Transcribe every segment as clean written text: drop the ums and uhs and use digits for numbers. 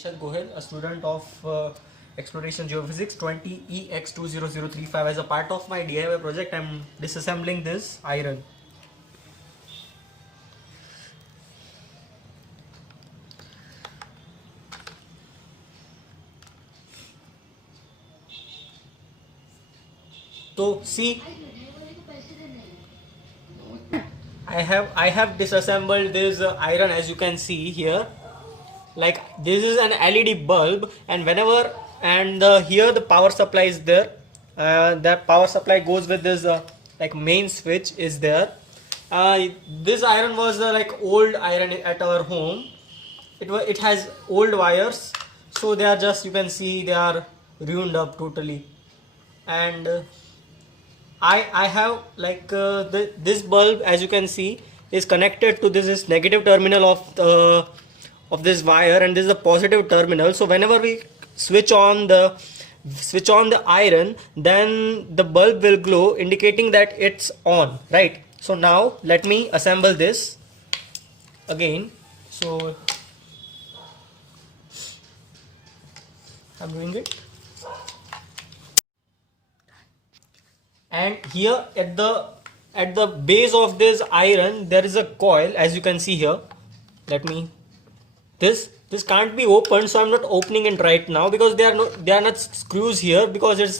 Ishad Gohel, a student of Exploration Geophysics 20EX20035. As a part of my DIY project, I'm disassembling this iron. So see, I have disassembled this iron, as you can see here. Like this is an LED bulb, and whenever here the power supply is there. That power supply goes with this like main switch is there. This iron was like old iron at our home. It has old wires, so they are just, you can see, they are ruined up totally. And I have like this bulb, as you can see, is connected to this is negative terminal of this wire, and this is the positive terminal. So whenever we switch on the iron, then the bulb will glow, indicating that it's on, right? So now let me assemble this again. So I'm doing it. And here at the base of this iron there is a coil, as you can see here. This can't be opened, so I'm not opening it right now because they are not screws here, because it's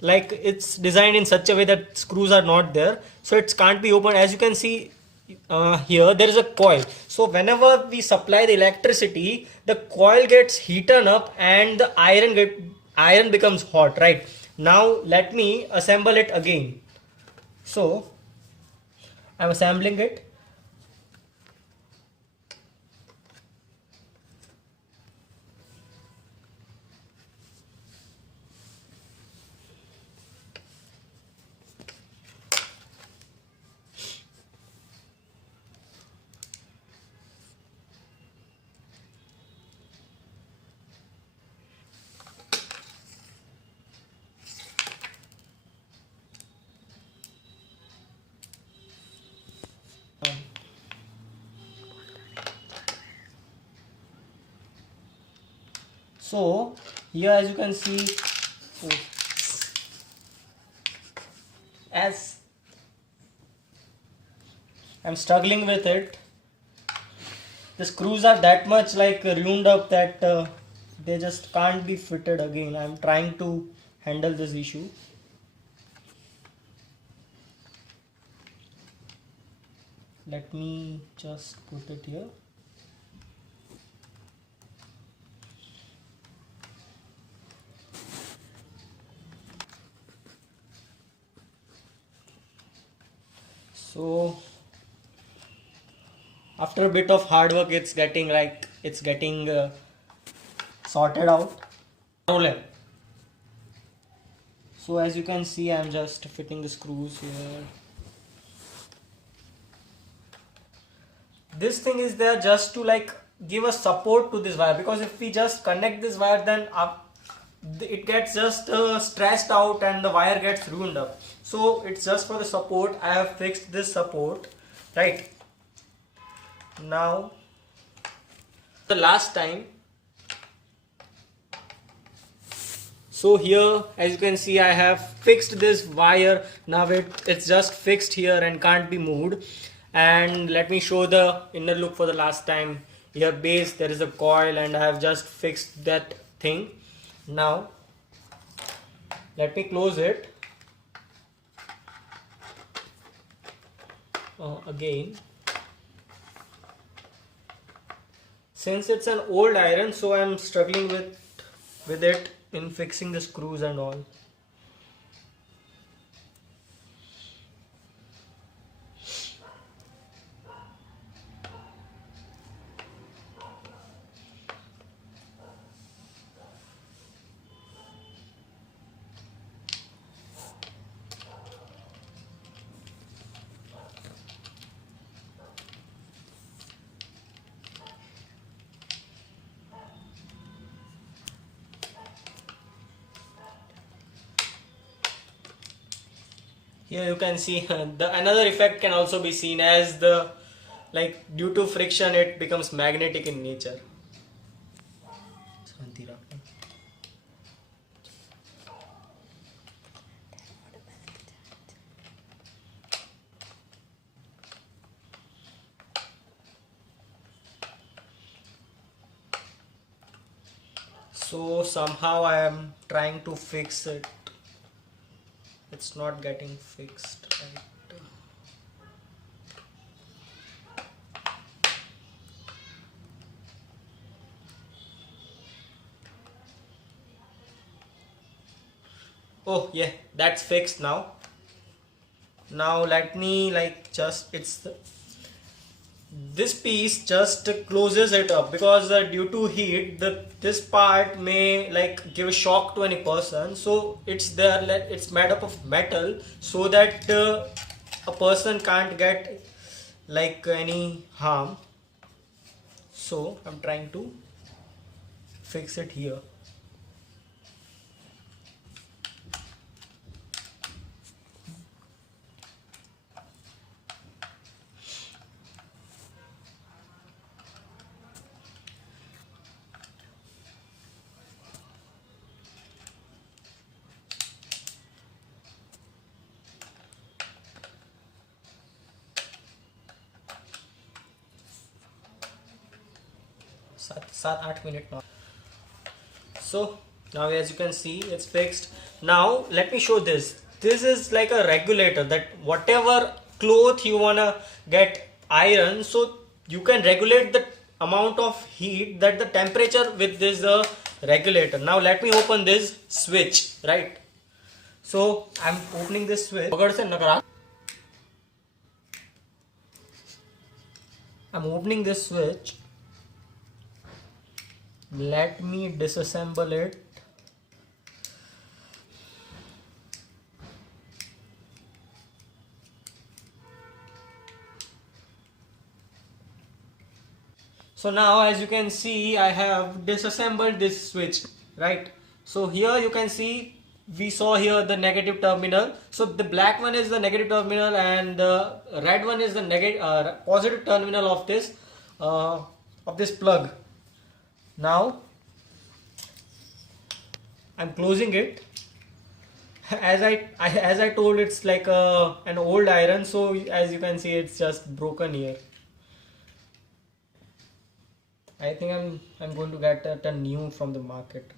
like it's designed in such a way that screws are not there, so it can't be opened. As you can see here, there is a coil, so whenever we supply the electricity, the coil gets heated up and the iron becomes hot, right? Now let me assemble it again. So I'm assembling it. So here, as you can see, as I'm struggling with it, the screws are that much like ruined up that they just can't be fitted again. I'm trying to handle this issue. Let me just put it here. So after a bit of hard work, it's getting sorted out. So as you can see, I'm just fitting the screws here. This thing is there just to like give a support to this wire, because if we just connect this wire, then it gets just stretched out and the wire gets ruined up. So it's just for the support. I have fixed this support, right? Now the last time. So here, as you can see, I have fixed this wire. Now it's just fixed here and can't be moved. And let me show the inner look for the last time. Here base, there is a coil, and I have just fixed that thing. Now let me close it again. Since it's an old iron, so I'm struggling with it in fixing the screws and all. Here you can see another effect can also be seen, as due to friction it becomes magnetic in nature. शांति रखना. So somehow I am trying to fix it. It's not getting fixed right. Oh yeah, that's fixed now. Now let me like just this piece just closes it up, because due to heat this part may like give a shock to any person, so it's there, it's made up of metal, so that a person can't get like any harm. So I'm trying to fix it here. सात आठ minute now. So now as you can see it's fixed. Now let me show this. This is like a regulator that whatever cloth you wanna get iron, so you can regulate the amount of heat, that the temperature with this regulator. Now let me open this switch, right? So I'm opening this switch. I'm opening this switch. Let me disassemble it. So now as you can see I have disassembled this switch, right? So here you can see we saw here the negative terminal. So the black one is the negative terminal and the red one is the positive terminal of this plug. Now I'm closing it. As I told, it's like an old iron, so as you can see it's just broken here. I think I'm going to get a new from the market.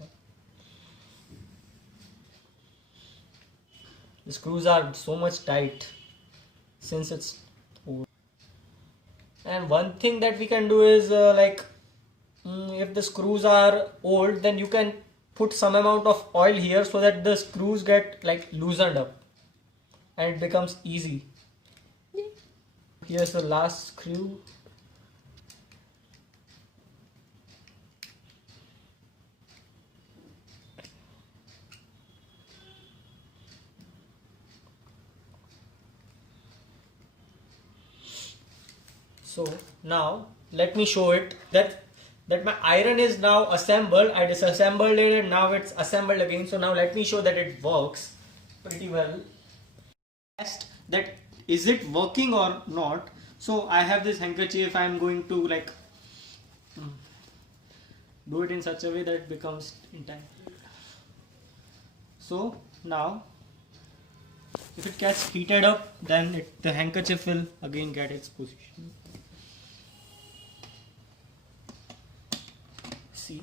The screws are so much tight since it's old. And one thing that we can do is if the screws are old, then you can put some amount of oil here so that the screws get like loosened up and it becomes easy. Here's the last screw. So now let me show it that my iron is now assembled. I disassembled it and now it's assembled again. So now let me show that it works pretty well. Test that is it working or not. So I have this handkerchief. I'm going to like do it in such a way that it becomes entangled. So now if it gets heated up, then the handkerchief will again get its position. See.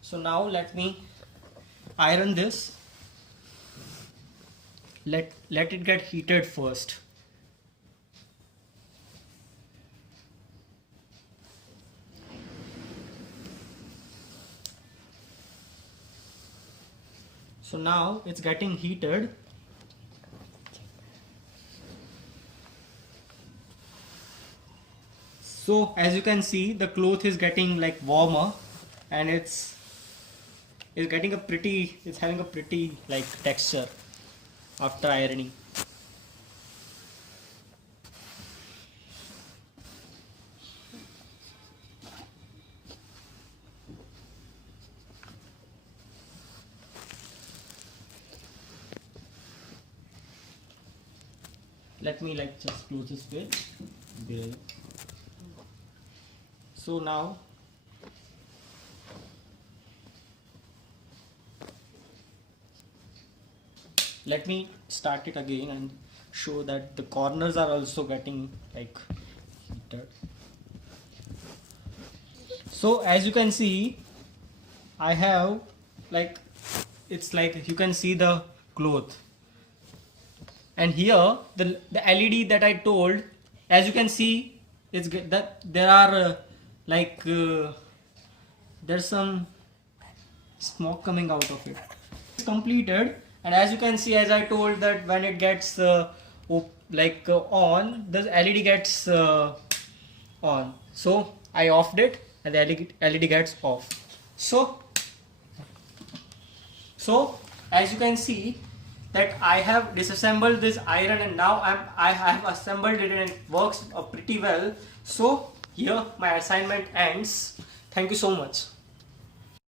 So now let me iron this. Let it get heated first. So now it's getting heated. So as you can see, the cloth is getting like warmer and it's having a pretty like texture after ironing. Let me like just close this page. There. So now let me start it again and show that the corners are also getting like heated. So as you can see, I have like, it's like you can see the cloth, and here the LED that I told, as you can see, it's that there are there's some smoke coming out of it. It's completed, and as you can see, as I told, that when it gets on, the LED gets on. So I offed it, and the LED gets off. So as you can see that I have disassembled this iron, and now I have assembled it, and it works pretty well. So here my assignment ends. Thank you so much.